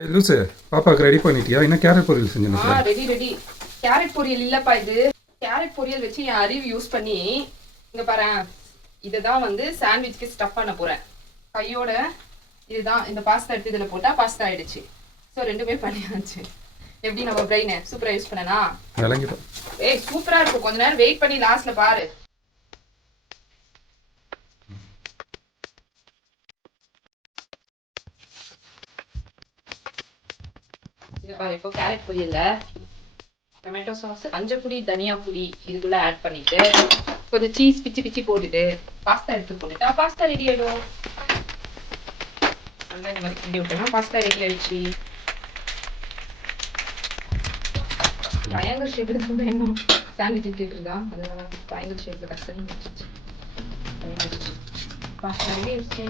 லூசு, பாப்பாக்கு ரெடி பண்ணிட்டியா? இன்னும் கேரட் பொரியல் செஞ்சு ரெடி ரெடி. கேரட் பொரியல் இல்லப்பா இது. கேரட் பொரியல் வச்சு என் அறிவு யூஸ் பண்ணி இங்க பாரு, இதுதான் வந்து சாண்ட்விச்க்கு ஸ்டஃப் பண்ண போறேன் கையோட. இதுதான் இந்த பாஸ்தா எடுத்து இதுல போட்டா பாஸ்தா ஆயிடுச்சு. ஸோ ரெண்டுமே பண்ணியாச்சு. எப்படி நம்ம பிரெயினை சூப்பரா யூஸ் பண்ணனா? விளங்கிட்டோம். ஏய் சூப்பரா இருக்கும். கொஞ்ச நேரம் வெயிட் பண்ணி லாஸ்ட்ல பாரு. இப்போ கேரட் பொரியல்ல டொமேட்டோ சாஸ், மஞ்சள் பொடி, தனியா பொடி இதுக்குள்ள ஆட் பண்ணிட்டு கொஞ்சம் சீஸ் பிச்சு பிச்சு போட்டுட்டு பாஸ்தா எடுத்து போட்டுட்டா பாஸ்தா ரெடி ஆயிடும். நல்லா இந்த மாதிரி கிண்டி விட்டோம்னா பாஸ்தா ரெடி ஆயிடுச்சு. ட்ரையாங்கிள் ஷேப்ல தான் வேணும். சாண்ட்விச் கேட்டுருக்கா, அதனால ட்ரையாங்கிள் ஷேப்ல கட் பண்ணி வச்சிருச்சு. பாஸ்தா ரெடி ஆயிடுச்சு.